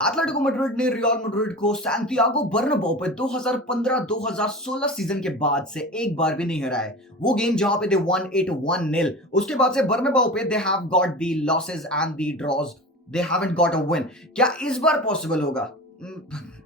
Atletico Madrid ने real Madrid को Santiago Bernabeu पे 2015-2016 सीजन के बाद से एक बार भी नहीं हराया है। वो गेम जहां पे दे वन इट 1-0, उसके बाद से बर्नाब्यू पे they have got the losses and the draws, they haven't got a win. क्या इस बार पॉसिबल होगा?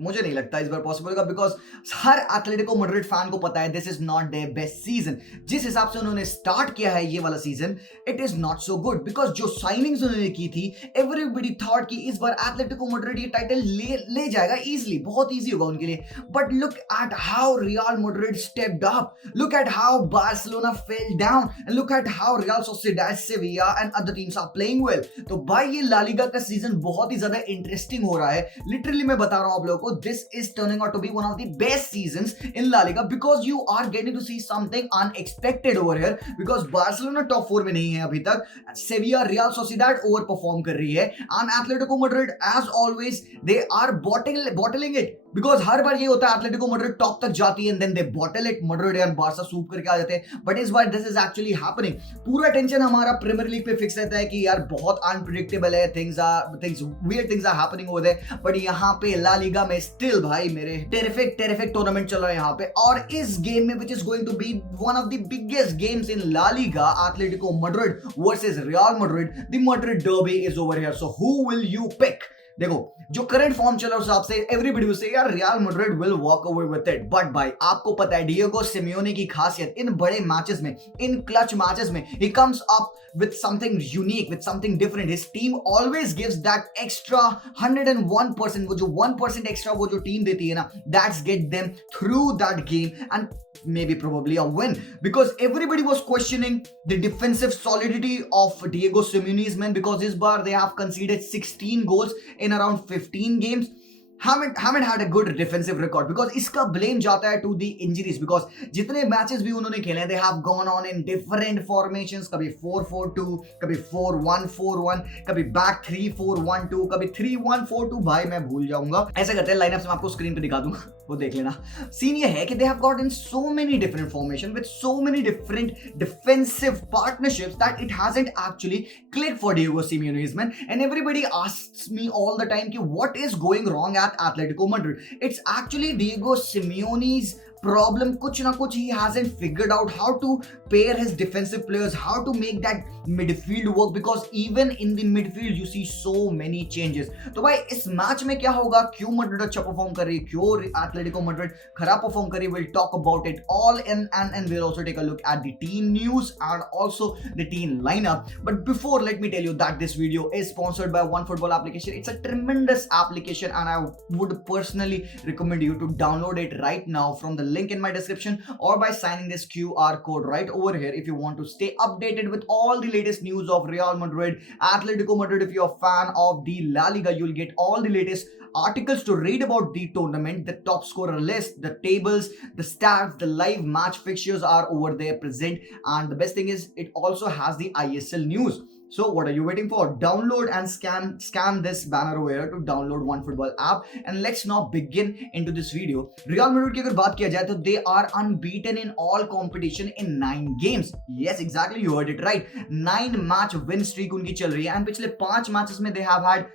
मुझे नहीं लगता इस बार पॉसिबल होगा, बिकॉज हर एथलेटिको मैड्रिड फैन को पता है this is not their best season. जिस हिसाब से उन्होंने स्टार्ट किया है ये वाला season, it is not so good, because जो साइनिंग्स उन्होंने की थी, एवरीबॉडी थॉट कि इस बार एथलेटिको मैड्रिड ये टाइटल ले जाएगा इजीली, बहुत इजी होगा उनके लिए। But look at how Real Madrid stepped up, look at how Barcelona fell down, and look at how Real Sociedad, Sevilla and other teams are playing well. तो भाई ये ला लीगा का season बहुत ही ज्यादा interesting हो रहा है। Literally मैं बता रहा हूं आप लोगों को, this is turning out to be one of the best seasons in La Liga, because you are getting to see something unexpected over here, because Barcelona top 4 में नहीं है अभी तक, Sevilla, Real Sociedad over perform कर रही है, and Atletico Madrid as always they are bottling it, because हर बार ये होता है एटलेटिको मैड्रिड टॉप तक जाती है and then they bottle it, Madrid and Barca swoop करके आ जाते हैं। बट इस बार दिस इज एक्चुअली हैपनिंग। पूरा टेंशन हमारा प्रीमियर लीग पे फिक्स रहता है कि यार बहुत अनप्रेडिक्टेबल है, things weird things are happening over there, but यहाँ पे ला लीगा में स्टिल भाई मेरे टेरिफिक टूर्नामेंट चल रहा है यहाँ पे। और इस गेम में which is going to be one of the biggest games in La Liga, Atletico Madrid versus Real Madrid, the Madrid derby is over here. So who will you pick? देखो जो करंट फॉर्म चल रहा है उस हिसाब से everybody will say यार real Madrid will walk away with it. But भाई आपको पता है डिएगो सिमियोनी की खासियत इन बड़े मैचेस में, इन क्लच मैचेस में, he comes up with something unique, with something different. His team always gives that extra 101%, वो जो 1% extra वो जो टीम देती है ना, that's get them through that game and maybe probably a win, because everybody was questioning the defensive solidity of Diego Simeone's men, because this bar they have conceded 16 goals in around 15 games. haven't had a good defensive record, because इसका blame जाता है to the injuries, because जितने matches भी उन्होंने खेले they have gone on in different formations, कभी 4-4-2, कभी 4-1-4-1, कभी back 3-4-1-2, कभी 3-1-4-2, भाई मैं भूल जाऊंगा। ऐसा करते हैं, लाइनअप्स मैं आपको स्क्रीन पे दिखा दूंगा, वो देख लेना। सीन ये है कि they have got in so many different formation with so many different defensive partnerships that it hasn't actually clicked for Diego Simeone's men, and everybody asks me all the time कि what is going wrong at Atletico Madrid. It's actually Diego Simeone's problem. कुछ ना कुछ he hasn't figured out how to pair his defensive players, how to make that midfield work, because even in the midfield you see so many changes. तो भाई इस match में क्या होगा, क्यों मैड्रिड अच्छा परफॉर्म कर रही है, क्यों एटलेटिको मैड्रिड खराब परफॉर्म कर रही है, we'll talk about it all and we'll also take a look at the team news and also the team lineup. But before, let me tell you that this video is sponsored by OneFootball application. It's a tremendous application and I would personally recommend you to download it right now from the link in my description, or by signing this QR code right over here if you want to stay updated with all the latest news of Real Madrid, Atletico Madrid. If you're a fan of the La Liga, you'll get all the latest articles to read about the tournament, the top scorer list, the tables, the stats, the live match fixtures are over there present, and the best thing is it also has the ISL news. So what are you waiting for? Download and scan this banner over here to download OneFootball app, and let's now begin into this video. Real Madrid की अगर बात किया जाए तो they are unbeaten in all competition in 9 games. Yes, exactly, you heard it right. 9 match win streak उनकी चल रही है, and पिछले 5 मैचेस में they have had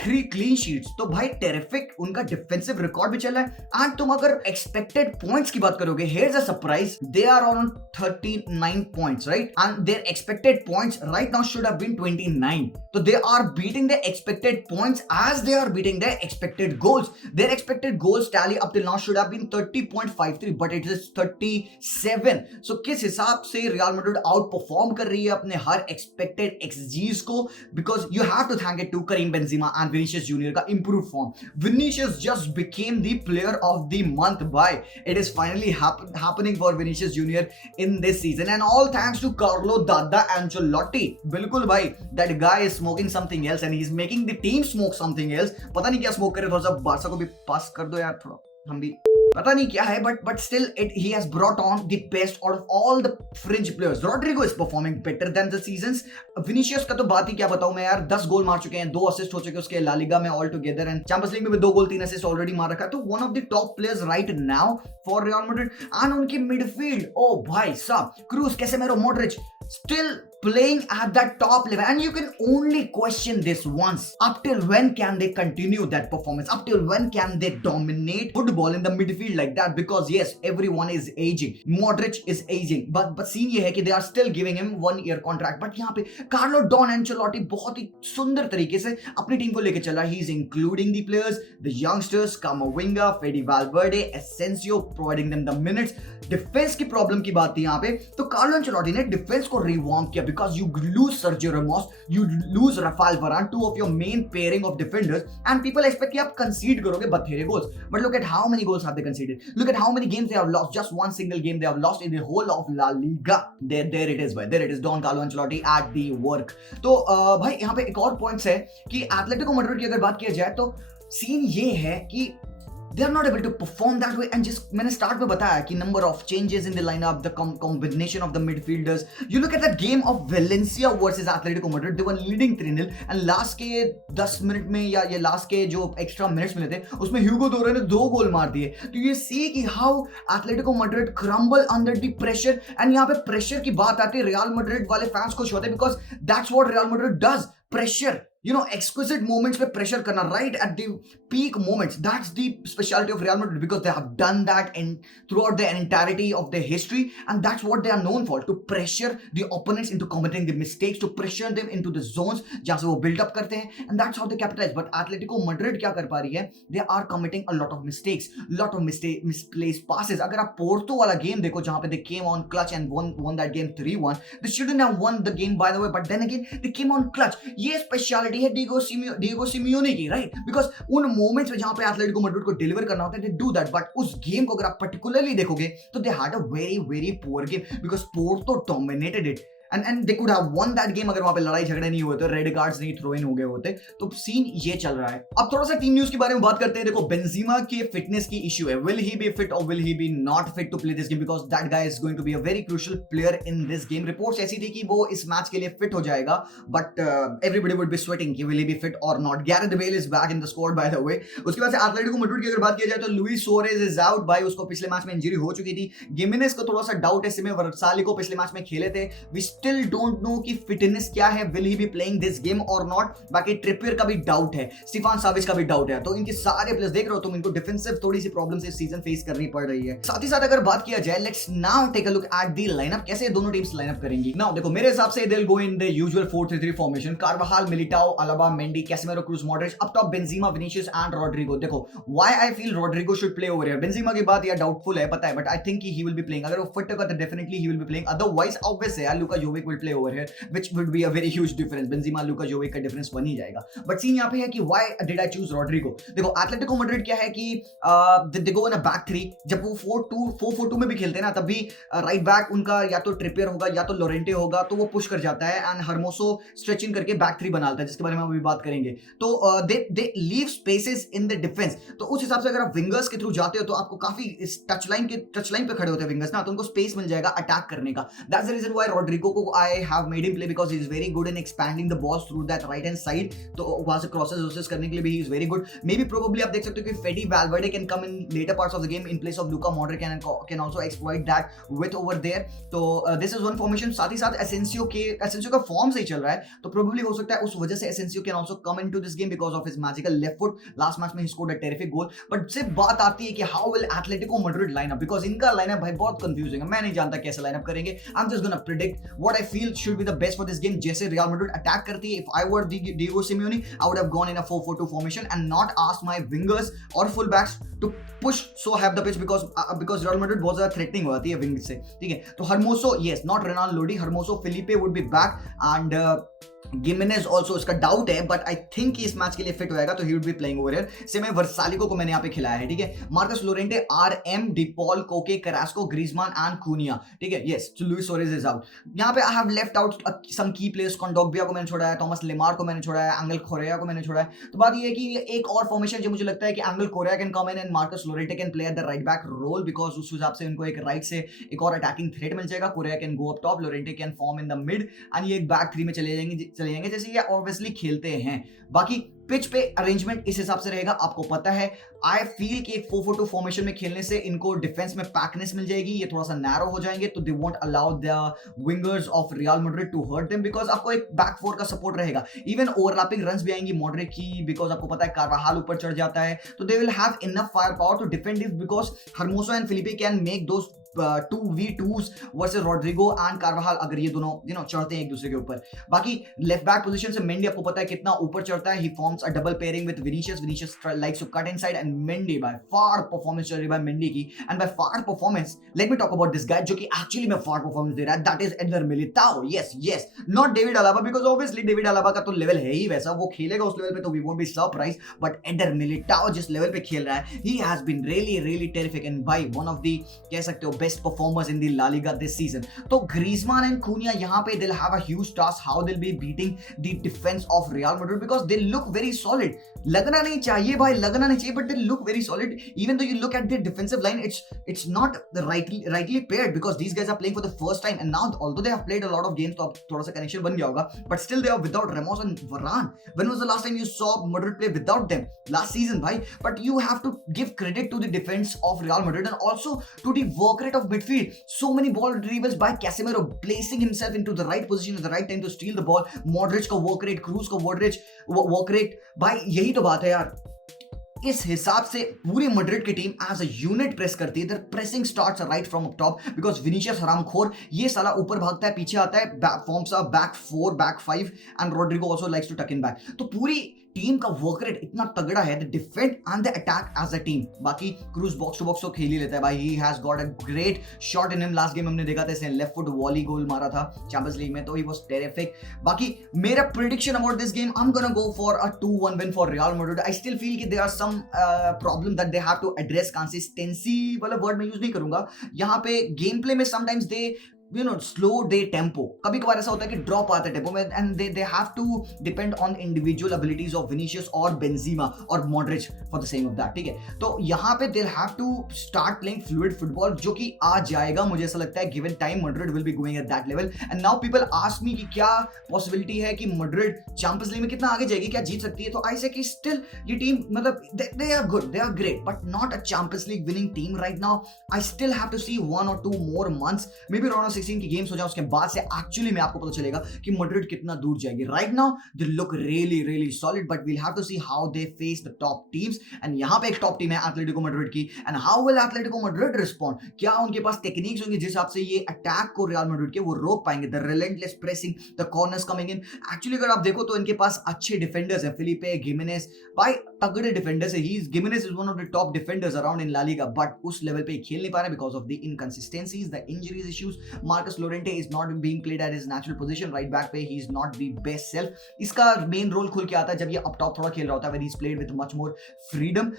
3 clean sheets. तो भाई टेरिफिक उनका डिफेंसिव रिकॉर्ड भी चल रहा है। एंड तुम अगर एक्सपेक्टेड पॉइंट्स की बात करोगे, here is a surprise, they are on 39 points, right? And their expected points right now should have been 29. तो they are beating their expected points as they are beating their expected goals. Their expected goals tally up till now should have been 30.53, but it is 37. So किस हिसाब से real Madrid out perform कर रही है अपने हर expected xGs को, because you have to thank it to Karim Benzema and Vinicius Junior का improved form. Vinicius just became the player of the month. By it is finally happening for Vinicius Junior in this season, and all thanks to Carlo Dada Ancelotti. बिल्कुल भाई, that guy is smoking something else and he's making the team smoke something else. पता नहीं क्या smoke कर रहे, थोड़ा सा Barça को भी पास कर दो यार, थोड़ा हम भी पता नहीं क्या है, but still he has brought on the best out of all the fringe players. Rodrigo is performing better than the seasons. Vinicius का तो बात ही क्या बताऊं मैं यार, 10 गोल मार चुके हैं, 2 असिस्ट हो चुके उसके ला लीगा में all together, and champions league में भी 2 गोल 3 असिस्ट ऑलरेडी मार रखा है। तो one of the top players right now for real Madrid. And उनकी मिडफील्ड, ओ भाई साहब, cruise, कैसेमेरो, Modric, still playing at that top level, and you can only question this once: up till when can they continue that performance? Up till when can they dominate football in the midfield like that? Because yes, everyone is aging. Modric is aging, but scene ये है कि they are still giving him 1 year contract. but यहाँ पे Carlo don Ancelotti बहुत ही सुंदर तरीके से अपनी टीम को लेकर चल रहा है. He is including the players, the youngsters, Camavinga, Fede Valverde, Asensio, providing them the minutes. Defence की प्रॉब्लम की बात थी यहाँ पे, तो कार्लो एंचेलोटी ने डिफेंस को रिवॉर्म किया. Because you lose Sergio Ramos, you lose Raphael Varane, two of your main pairing of defenders, and people expect कि आप कंसीड करोगे बथेरे goals. But look at how many goals have they considered. Look at how many games they have lost. Just one single game they have lost in the whole of La Liga. There it is भाई, there it is Don Carlo Ancelotti at the work. तो भाई यहाँ पे एक और points है कि Atletico Madrid की अगर बात किया जाए तो सीन ये है कि they are not able to perform that way. And just मैंने स्टार्ट में बताया कि number of changes in the lineup, the combination of the midfielders. You look at the game of Valencia versus Atletico Madrid, they were leading 3-0 and last के 10 minute में या ये last के जो एक्स्ट्रा मिनट्स मिले थे उसमें ह्यूगो डोरे ने 2 गोल मार दिए. तो ये सी कि how Atletico Madrid crumble under the pressure. And यहाँ पे प्रेशर की बात आती है, रियल मैड्रिड वाले फैंस खुश होते हैं because that's what real Madrid does. Pressure, you know, exquisite moments पे pressure करना, right at the peak moments. That's the specialty of Real Madrid because they have done that in throughout the entirety of their history, and that's what they are known for, to pressure the opponents into committing the mistakes, to pressure them into the zones जहाँ से वो build up करते हैं, and that's how they capitalize. But Atletico Madrid क्या कर पा रही है? They are committing a lot of mistakes, lot of misplaced passes. अगर आप पोर्टो वाला गेम देखो जहाँ पे they came on clutch and won that game 3-1, they shouldn't have won the game by the way, but then again they came on clutch. ये speciality है Diego Simeone की, right? Because उन moments में जहां पे एथलेटिको मैड्रिड को deliver करना होता है, दे डू दैट. बट उस गेम को अगर आप पर्टिकुलरली देखोगे तो they had a very very poor game because Porto dominated it. and they could have won that game अगर वहां पे लड़ाई झगड़े नहीं हुए थे, रेड कार्ड्स नहीं थ्रो इन हो गए होते. तो सीन ये चल रहा है. अब थोड़ा सा टीम न्यूज के बारे में बात करते हैं. देखो, बेंजीमा के फिटनेस की इश्यू है. विल ही बी फिट और will he be not fit to play this game because that guy is going to be a very crucial player in this game. Reports ऐसी थी कि वो इस मैच के लिए फिट हो जाएगा, but everybody would be sweating कि विल ही बी फिट और not. Gareth Bale is back in the squad by the way. उसके बाद से एथलेटिको मैड्रिड की अगर बात किया जाए तो लुइस सुआरेज इज आउट. भाई उसको पिछले मैच में इंजरी हो चुकी थी. जिमेनेज को थोड़ा सा डाउट है. सिमे वर्साली को पिछले मैच में खेले थे. वी स्टिल डोंट नो की फिटनेस क्या है, will he be playing this game और नॉट. बाकी ट्रिपियर का भी डाउट है, स्टीफान साविच का भी डाउट है. तो इनके सारे प्लेयर्स देख रहे हो तुम, इनको डिफेंसिव थोड़ी सी प्रॉब्लम इस सीजन फेस करनी पड़ रही है. साथ ही साथ अगर बात किया जाए, let's now take a look at the lineup. कैसे दोनों टीम्स लाइनअप करेंगी. नाउ देखो, मेरे हिसाब से they will go in the usual 4-3-3 formation. Carvajal, Militao, Alaba, Mendy, Casemiro, Kroos, Modric. Up top Benzema, Vinicius and Rodrygo. देखो, why I feel Rodrygo should play over here. Benzema की बात यार doubtful है, पता है, but I think he will be playing. अगर वो fit होगा तो definitely he will be playing. Otherwise obvious है, Luka Jovic will play over here, which would be a very huge difference. Benzema Luka Jovic का difference बन ही जाएगा. But scene यहाँ पे है कि why did I choose Rodrygo. देखो, Atletico Madrid क्या है कि दे गो इन अ बैक थ्री. जब वो 4-2 में भी खेलते हैं ना, तब भी राइट बैक उनका या तो ट्रिपियर होगा या तो लोरेंटे होगा, तो वो पुश कर जाता है एंड हर्मोसो स्ट्रेचिंग करके बैक थ्री बनाता है, जिसके बारे में हम अभी बात करेंगे. तो they leave spaces in the defence. तो उस हिसाब से अगर आप विंगर्स के थ्रू जाते हो तो आपको काफी टच लाइन पे खड़े होते हैं विंगर्स ना, तो उनको स्पेस मिल जाएगा अटैक करने का. That's the reason why Rodrygo को I have made him play because he is very good in expanding the balls through that right hand side. तो वहां से क्रॉसेस करने के लिए भी he is very good. Maybe probably आप देख सकते हो कि Fede Valverde can come in later parts of the game in place of Luka Modric and can also exploit that with over there. तो दिस इज वन फॉर्मेशन. साथ ही साथ एसेंसियो का फॉर्म सही चल रहा है, तो प्रोबेबली हो सकता है उस वजह से Asensio can also come into this game because of his magical left foot. Last match में he scored a terrific goal. But सिर्फ बात आती है कि how will Atletico Madrid lineup, because इनका लाइनअप भाई बहुत कंफ्यूजिंग है. मैं नहीं जानता कैसे लाइनअप करेंगे. I am just gonna predict what I feel should be the best for this game. जैसे रियल मैड्रिड अटैक करती है, if I were Diego Simeone, I would have gone in a 4-4-2 formation and not asked my wingers or fullbacks to push so have the pitch because Real Madrid बहुत ज्यादा threatening होती है wing से. ठीक है, तो Hermoso, yes, not Renan Lodi, Hermoso, Felipe would be back and Gimenez also इसका doubt है, बट आई थिंक इस मैच के लिए फिट होएगा, तो he would be playing over here. Sime Vrsaljko को मैंने यहाँ पे खिलाया है. ठीक है, Marcos Llorente, RM, De Paul, Koke, Carrasco, Griezmann and Cunha. ठीक है, yes, Luis Suarez is out. यहाँ पे I have left out some key players. कॉन्डोग्बिया को मैंने छोड़ा है, थॉमस लेमार को मैंने छोड़ा है, एंगल कोरेया को मैंने छोड़ा है. तो बात ये है कि एक और फॉर्मेशन जो मुझे लगता है कि Angel Correa can come in and Marcos Llorente can play at the right back role because उस हिसाब से उनको एक राइट से एक और अटैकिंग थ्रेट मिल जाएगा. Correa can go up top, Llorente can form in the mid and ये एक बैक थ्री में चले जाएंगे जैसे ये ऑब्वियसली खेलते हैं. बाकी पिच पे अरेंजमेंट इस हिसाब से रहेगा, आपको पता है। आई फील कि एक 4-4-2 फॉर्मेशन में खेलने से इनको डिफेंस में पैकनेस मिल जाएगी, ये थोड़ा सा नैरो हो जाएंगे, तो they won't allow the wingers of Real Madrid to hurt them, because आपको एक बैक फोर का सपोर्ट रहेगा। इवन ओवरलैपिंग रन्स भी आएंगी मॉडरेट की, बिकॉज आपको पता है कार्वाहाल ऊपर चढ़ जाता है, तो they will have enough firepower to defend this, because Hermoso and Felipe can make those 2v2s versus Rodrygo and Carvajal, अगर ये दोनों चढ़ते हैं एक दूसरे के ऊपर। बाकी लेफ्ट बैक पोजीशन से मेंडी आपको पता है कितना ऊपर चढ़ता है, he forms a double pairing with Vinicius likes to cut inside, and Mendy by far performance चल रही है मेंडी की, and by far performance let me talk about this guy जो कि एक्चुअली में फार परफॉर्मेंस दे रहा है, that is Eder Militao. Yes not David Alaba, because obviously David Alaba का तो लेवल है ही वैसा, वो खेलेगा उस लेवल पे तो we won't be surprise, but Eder Militao जिस लेवल पे खेल रहा है, he has been really terrific and by one of the कह सकते हो best performers in La Liga this season. तो Griezmann and Cunha यहाँ पे they'll have a huge task how they'll be beating the defense of Real Madrid because they look very solid. लगना नहीं चाहिए भाई, लगना नहीं चाहिए, but they look very solid. Even though you look at their defensive line, it's not rightly paired because these guys are playing for the first time, and now although they have played a lot of games, तो अब थोड़ा सा connection बन गया होगा, but still they are without Ramos and Varane. When was the last time you saw Madrid play without them? Last season, भाई. But you have to give credit to the defense of Real Madrid and also to the work rate of midfield. So many ball retrievals by Casemiro, placing himself into the right position at the right time to steal the ball. Modric का work rate, Cruz का work rate, भाई यही तो बात है यार। इस हिसाब से पूरी मैड्रिड की team as a unit press करती है, pressing starts right from up top because Vinicius हरामखोर ये साला ऊपर भागता है, पीछे आता है, forms a back 4 back 5 and Rodrygo also likes to tuck in back. तो पूरी टीम का वर्क रेट इतना तगड़ा है, the defend and the attack as a team. बाकी क्रूज बॉक्स टू बॉक्स तो खेल ही लेता है भाई, he has got a great shot in him. Last game हमने देखा था इसने लेफ्ट फुट वॉली गोल मारा था चैंपियंस लीग में, तो ही वाज टेरिफिक। बाकी मेरा prediction about this game, I am gonna go for a 2-1 win for real Madrid. I still feel कि there are some problem that they have to address. Consistency वाला word मैं use नहीं करूंगा यहाँ पे। Game play में sometimes they slow day tempo, कभी कभार ऐसा होता है कि ड्रॉप आता है टेम्पो में, and they have to depend on individual abilities of Vinicius और Benzema और Modric for the same of that, ठीक है। तो यहाँ पे they'll have to start playing fluid football जो कि आ जाएगा, मुझे ऐसा लगता है given time Madrid will be going at that level। and now people ask me कि क्या possibility है कि Madrid Champions League में कितना आगे जाएगी, क्या जीत सकती है, तो I say कि still ये टीम मतलब they are good, they are great, but not a Champions League winning team right now। I still have to see 1 or 2 more months, maybe around 16 की गेम्स हो जाए, उसके बाद से एक्चुअली में आपको पता चलेगा कि मैड्रिड कितना दूर जाएगी। Right now they look really solid, but we'll have to see how they face the top teams. And यहां पे एक टॉप टीम है एटलेटिको मैड्रिड की, and how will Atletico Madrid respond, क्या उनके पास टेक्निक्स होंगे जिस हिसाब से ये अटैक को रियल मैड्रिड के वो रोक पाएंगे, the relentless pressing, the corners coming in. Actually अगर आप देखो तो इनके पास अच्छे डिफेंडर्स हैं, फिलिपे, गिमेनेस, भाई तगड़े डिफेंडर्स है। Gimenez is one of the top defenders around in La Liga, but उस लेवल पे खेल नहीं पा रहे because of the inconsistencies, the injuries issues. Marcus Llorente is not being played at his natural position, right back पे he is not the best self। इसका main role खुल के आता है जब ये अप टॉप थोड़ा खेल रहा होता है, when he's played with much more freedom,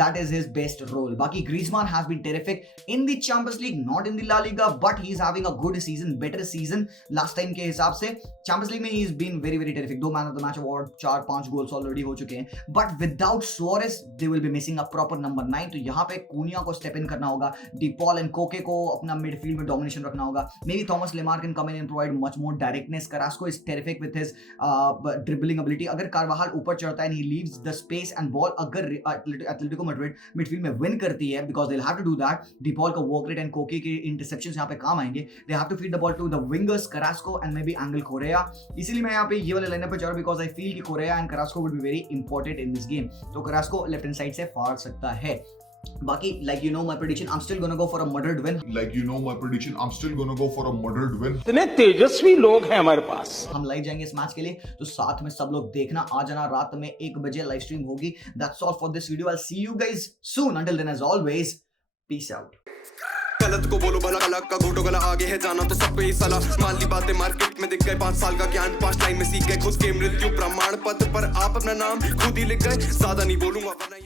that is his best role। बाकी Griezmann has been terrific in the Champions League, not in the La Liga, but he is having a good season, better season last time के हिसाब से। Champions League में he has been very terrific, 2 man of the match award, 4-5 goals already हो चुके हैं, but without Suarez they will be missing a proper number 9। तो यहाँ पे Cunha को step in करना होगा, De Paul and Koke को अपना midfield में domination रखना होगा, maybe Thomas Lemar can come in and provide much more directness। Carrasco is terrific with his dribbling ability। अगर कार्वाहाल ऊपर चढ़ता है and he leaves the space and ball, अगर एटलेटिको मैड्रिड मिडफील्ड में विन करती है, because they'll have to do that, De Paul का work rate and Koke के interceptions यहाँ पे काम आएंगे। They have to feed the ball to the wingers Carrasco and maybe Angel Correa। इसीलिए मैं यहाँ पे ये वाले लाइनअप पे जा रहा हूँ because I feel कि Correa and Carrasco would be very important in this game। तो Carrasco लेफ्ट हैंड साइड से फाड़ सकता है। बाकी like you know my prediction, I'm still gonna go for a Madrid win। Like you know my prediction, I'm still gonna go for a Madrid win। इतने तेजस्वी लोग हैं हमारे पास। हम लाइव जाएंगे इस मैच के लिए, तो साथ में सब लोग देखना, आ जाना, रात में 1 बजे लाइव स्ट्रीम होगी। That's all for this video, I'll see you guys soon। Until then as always, peace out। गलत को बोलो भला, अलग का घोटो गला, आगे है जाना तो सब पे ही सला। माली बातें मार्केट में दिख गए, 5 साल का ज्ञान 5 लाइन में सीख गए, खुद के मृत्यु प्रमाण पत्र पर आप अपना नाम खुद ही लिख गए। ज्यादा नहीं बोलूंगा वरना